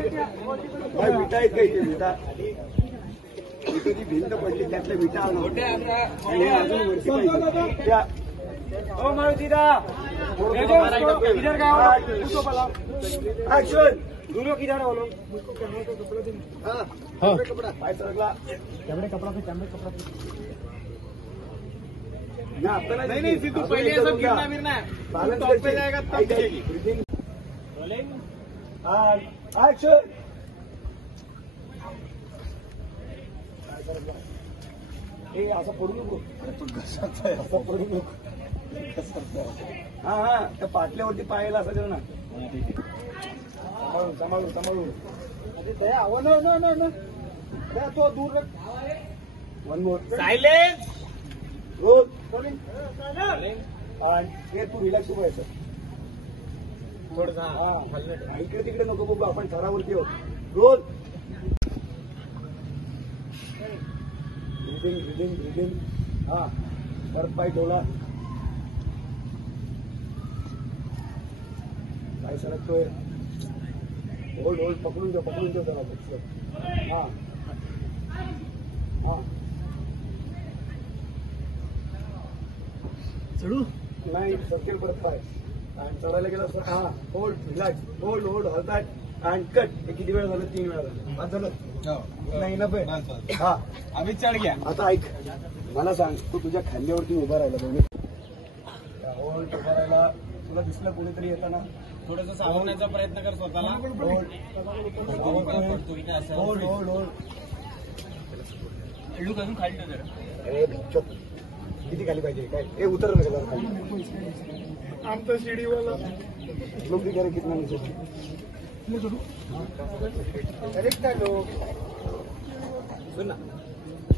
विटा आहेत का इथे विटा कधी भिंत पडली त्यातल्या विटा अजून वरती पाहिजे दोनों किधर हो लोग कपड़ा पाय सरकला कैमरे कपड़ा नहीं सिद्धू पहले ऐसा गिरना मिरना है टॉप पे जाएगा तब दिखेगी एक्शन हे असं पडू नको असं पडू नको हा हा त्या पाटल्यावरती पायाला असं कर ना सांभाळून तो दूर वन मोर सायलेन्स रोल आणि तू रिलॅक्स व्हायचं थोडं हा इकडे तिकडे नको बघू आपण थरावरती आहोत रोल ब्रिदिंग हा परत पाय ठेवला काय सरकतोय होल्ड पकडून ठेव जरा हा चढू नाही सरकेल परत पाय आणि चढायला गेला असं हा होल्ड रिलॅक्स होल्ड हलताय आणि कट हे किती वेळ झालं 3 वेळा झालं नाही ना हा आम्ही चढ घ्या आता ऐक मला सांग तू तुझ्या खांद्यावरती उभा राहिला बघ होल्ड उभा राहिला तुला दिसलं कोणीतरी येताना थोडंसं सावरण्याचा प्रयत्न कर स्वतःला होल्ड अजून खाली अरे किती खाली पाहिजे काय हे उतर नका खाली आमचं शिडीवाला लोक बिचारे कितना नीचे अरे काय लोक सुन ना